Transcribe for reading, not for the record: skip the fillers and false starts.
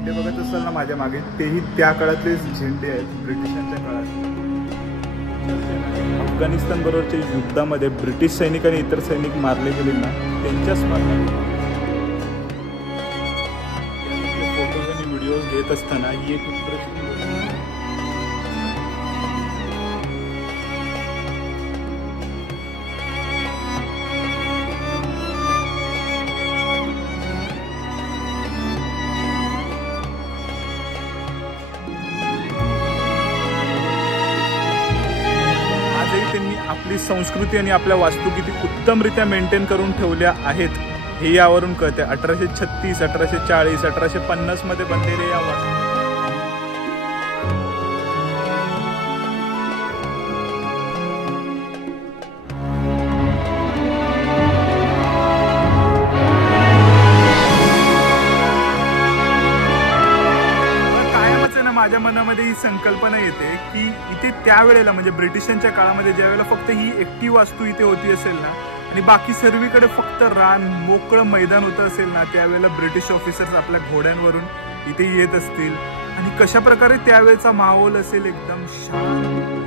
झेंडे बघत असाल ना माझ्या मागे, तेही त्या काळातले झेंडे आहेत, ब्रिटिशांच्या काळात. अफगाणिस्तान बरोबरच्या युद्धामध्ये ब्रिटिश सैनिक आणि इतर सैनिक मारले गेले ना, त्यांच्या स्मरणार्थ फोटोज आणि व्हिडिओज घेत असताना ही एक इंटरेस्टिंग त्यांनी आपली संस्कृती आणि आपल्या वास्तू किती उत्तमरित्या मेंटेन करून ठेवल्या आहेत हे यावरून कळते. 1836, 1840, 1850 मध्ये बनलेल्या या वास्तू माझ्या मनामध्ये ही संकल्पना येते की इथे त्यावेळेला म्हणजे ब्रिटिशांच्या काळामध्ये ज्यावेळेला फक्त ही एकटी वास्तू इथे होती असेल ना आणि बाकी सर्वीकडे फक्त रान मोकळं मैदान होतं असेल ना, त्यावेळेला ब्रिटिश ऑफिसर्स आपल्या घोड्यांवरून इथे येत असतील आणि कशा प्रकारे त्यावेळेचा माहोल असेल एकदम शांत.